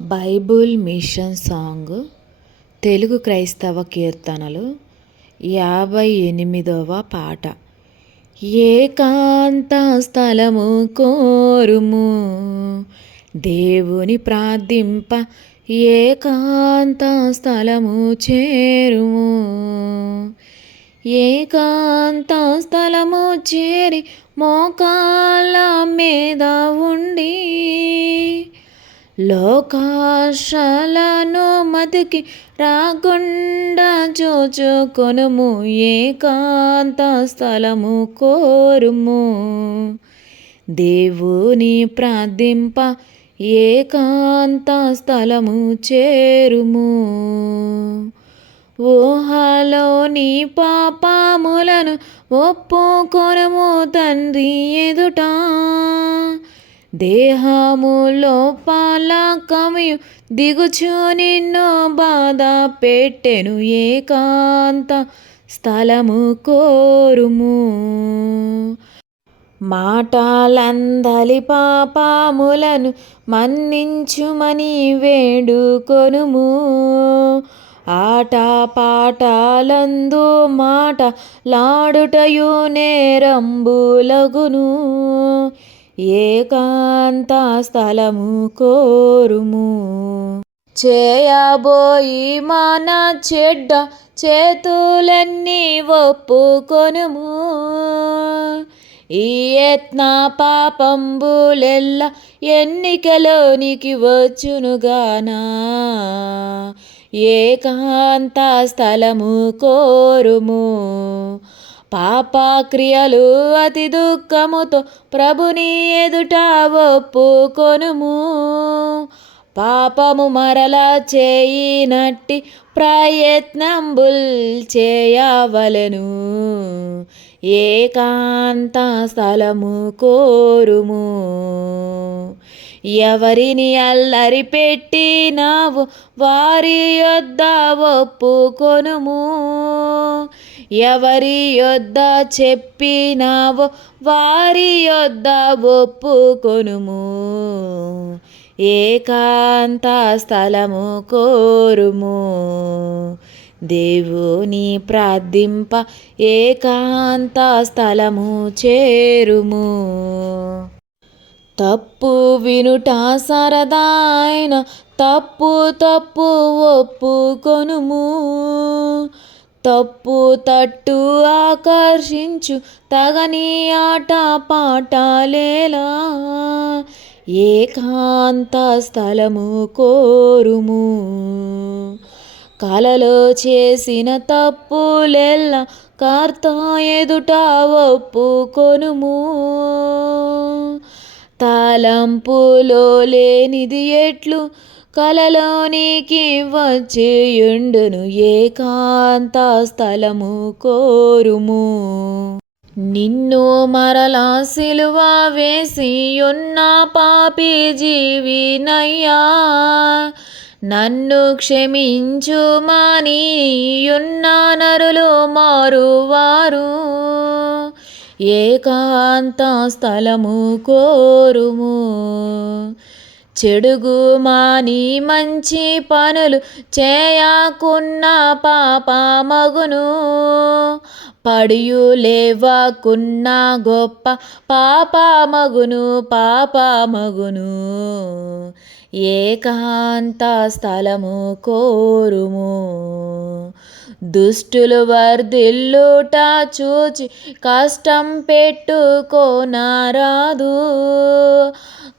Bible machine song Telugu క్రైస్తవ కీర్తనలు యాభై ఎనిమిదవ పాట. ఏకాంత స్థలము కోరుము దేవుని ప్రార్థింప ఏకాంత స్థలము చేరుము. ఏకాంత స్థలము చేరి మోకాళ్ళ మీద ఉండి లోకాశలను మతికి రాకుండా చూచుకొనుము ఏకాంత స్థలము కోరుము. దేవుని ప్రార్థింప ఏకాంత స్థలము చేరుము. ఊహలోని పాపములను ఒప్పుకొనము తండ్రి ఎదుటా. దేహములో పాలకమయు దిగుచు నిన్ను బాధ పెట్టెను ఏకాంత స్థలము కోరుము. మాటలందలి పాపములను మన్నించుమని వేడుకొనుము. ఆట పాటలందు మాట లాడుటయు నేరంబులగును. ఏకాంత స్థలము కోరుము. చేయబోయి మన చెడ్డ చేతులన్నీ ఒప్పుకొనుము. ఈ యత్న పాపంబులెల్ల ఎన్నికలోనికి వచ్చునుగానా. ఏకాంత స్థలము కోరుము. పాపక్రియలు అతి దుఃఖముతో ప్రభుని ఎదుట ఒప్పుకొనుము. పాపము మరల చేయినట్టి ప్రయత్నంబుల్ చేయవలను. ఏకాంత స్థలము కోరుము. ఎవరిని అల్లరి పెట్టినావు? వారి యొద్ద ఒప్పుకొనుము. ఎవరి యొద్ద చెప్పినావో? వారి యొద్ద ఒప్పుకొనుము. ఏకాంత స్థలము కోరుము. దేవుని ప్రార్థింప ఏకాంత స్థలము చేరుము. తప్పు వినుట సరదాయన తప్పు తప్పు ఒప్పుకొనుము. తప్పు తట్టు ఆకర్షించు తగని ఆట పాటలేలా ఏకాంత స్థలము కోరుము. కలలో చేసిన తప్పులెల్ల కర్త ఎదుట ఒప్పుకొనుము. తాలంపులో లేనిది ఎట్లు? కలలోనికి వచ్చియుండును ఏకాంత స్థలము కోరుము. నిన్ను మరలా సిలువ వేసి ఉన్న పాపి జీవినయ్యా. నన్ను క్షమించు మాని ఉన్న నరులు మారువారు. ఏకాంత స్థలము కోరుము. చెడుగు మాని మంచి పనులు చేయకున్న పాప మగును పడియు లేవకున్న గొప్ప పాప మగును పాప మగును ఏకాంత స్థలము కోరుము. దుష్టులు వర్ధిల్లుట చూచి కష్టం పెట్టుకోనారాదు.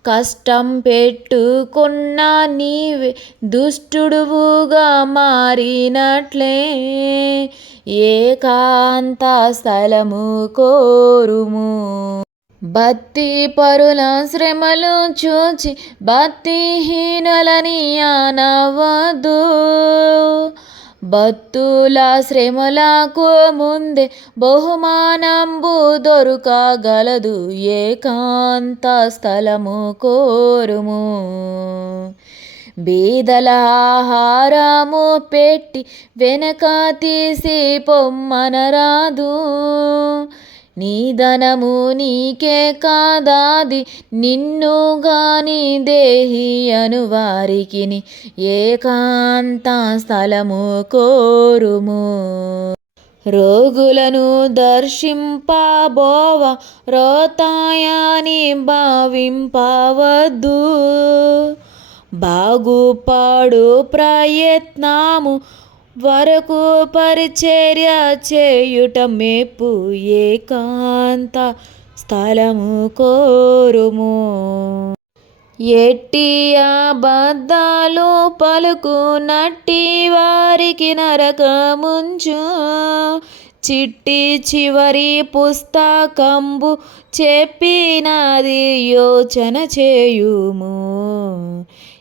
కష్టం పెట్టుకున్న నీవే దుష్టుడువుగా మారినట్లే. ఏకాంత స్థలము కోరుము. భక్తి పరుల శ్రమలు చూచి భక్తిహీనులని అనవద్దు. భక్తుల శ్రమలకు ముందే బహుమానంబు దొరకగలదు ఏకాంత స్థలము కోరుము. బీదల ఆహారము పెట్టి వెనక తీసి పొమ్మనరాదు. నీ ధనము నీకే కాదాది నిన్ను గాని దేహి అను ఏకాంత స్థలము కోరుము. రోగులను దర్శింపబోవ రోతాయాని భావింపవద్దు. బాగుపాడు ప్రయత్నము వరకు పరిచర్య చేయుట మేపు ఏకాంత స్థలము కోరుము. ఎట్టి అబద్ధాలు పలుకు నట్టి వారికి నరకముంచు. చిట్టి చివరి పుస్తకంబు చెప్పినది యోచన చేయుము.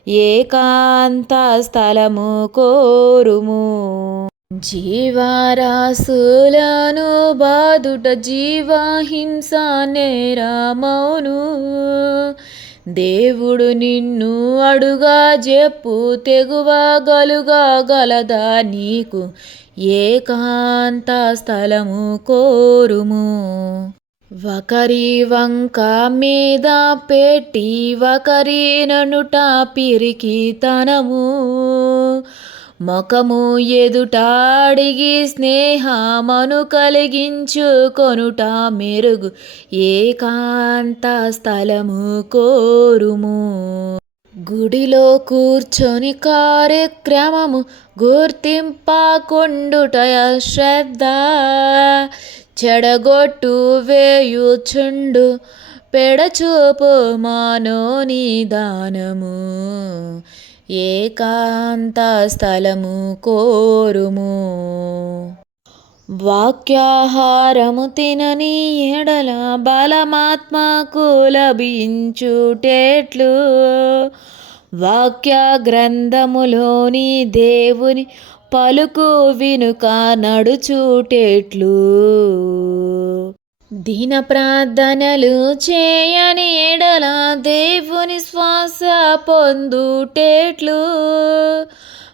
ఏకాంత స్థలము కోరుము. జీవారాసులను బాదుట జీవాహింస నేరమౌను. దేవుడు నిన్ను అడుగా చెప్పు తెగువగలుగా గలదా నీకు. ఏకాంత స్థలము కోరుము. ఒకరి వంక మీద పెట్టి ఒకరి ననుట పిరికితనము. ముఖము ఎదుట అడిగి స్నేహమను కలిగించుకొనుట మెరుగు ఏకాంత స్థలము కోరుము. గుడిలో కూర్చొని కార్యక్రమము గుర్తింపకుండుట శ్రద్ధ చెడగొట్టు వేయుచుండు. పెడచూపు మానో నిదానము ఏకాంత స్థలము కోరుము. వాక్యాహారము తినని ఎడల బలమాత్మకు లభించుటేట్లు వాక్య గ్రంథములోని దేవుని పలుకు వినుక నడుచుటేట్లు. దీన ప్రార్థనలు చేయని ఎడల దేవుని శ్వాస పొందుటేట్లు.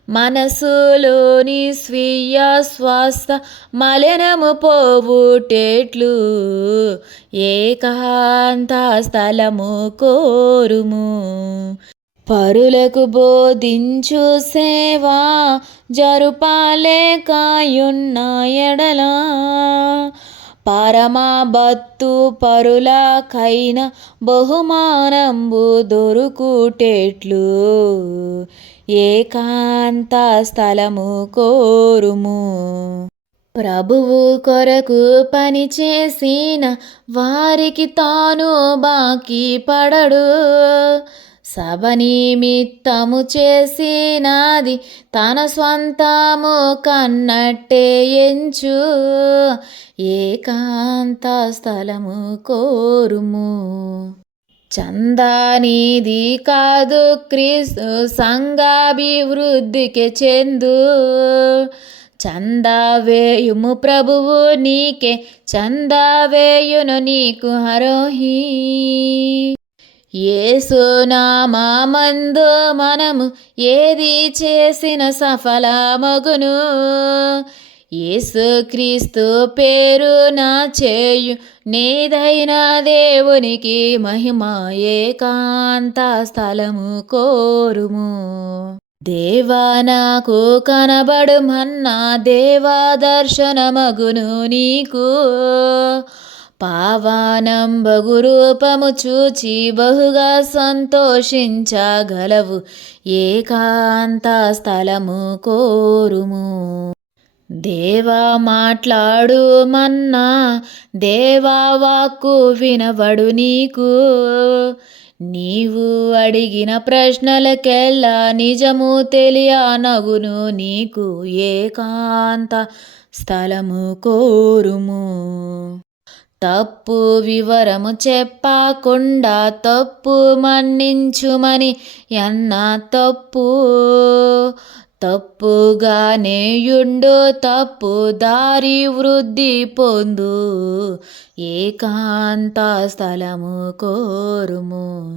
మనసులోని స్వీయ శ్వాస మలినము పోవుటేట్లు. ఏకాంత స్థలము కోరుము. పరులకు బోధించు సేవా జరుపాలేకాయున్న ఎడలా. పరమభత్తు పరులకైన బహుమానంబు దొరుకుటేట్లు. ఏకాంత స్థలము కోరుము. ప్రభువు కొరకు పని చేసిన వారికి తాను బాకీ పడడు. సభ నిమిత్తము చేసినది తన స్వంతము కన్నట్టే ఎంచు. ఏకాంత స్థలము కోరుము. చందానిది కాదు క్రీస్తు సంఘాభివృద్ధికి చెందు. చందావేయుము ప్రభువు నీకే చందావేయును నీకు హరోహి ఏసునామందు మనము ఏది చేసిన సఫలమగును. యేసుక్రీస్తు పేరు నా చేయు నేదైన దేవునికి మహిమాయే ఏకాంత స్థలము కోరుము. దేవా నాకు కనబడుమన్నా దేవా దర్శనమగును నీకు. పావానంబగు రూపము చూచి బహుగా సంతోషించగలవు ఏకాంత స్థలము కోరుము. దేవా మాట్లాడు మన్నా దేవా వాక్కు వినబడు నీకు. నీవు అడిగిన ప్రశ్నలకెల్లా నిజము తెలియనగును నీకు. ఏకాంత స్థలము కోరుము. తప్పు వివరము చెప్పకుండా తప్పు మన్నించుమని ఎన్న తప్పు? తప్పుగానేయుండు తప్పు దారి వృద్ధి పొందు. ఏకాంత స్థలము కోరుము.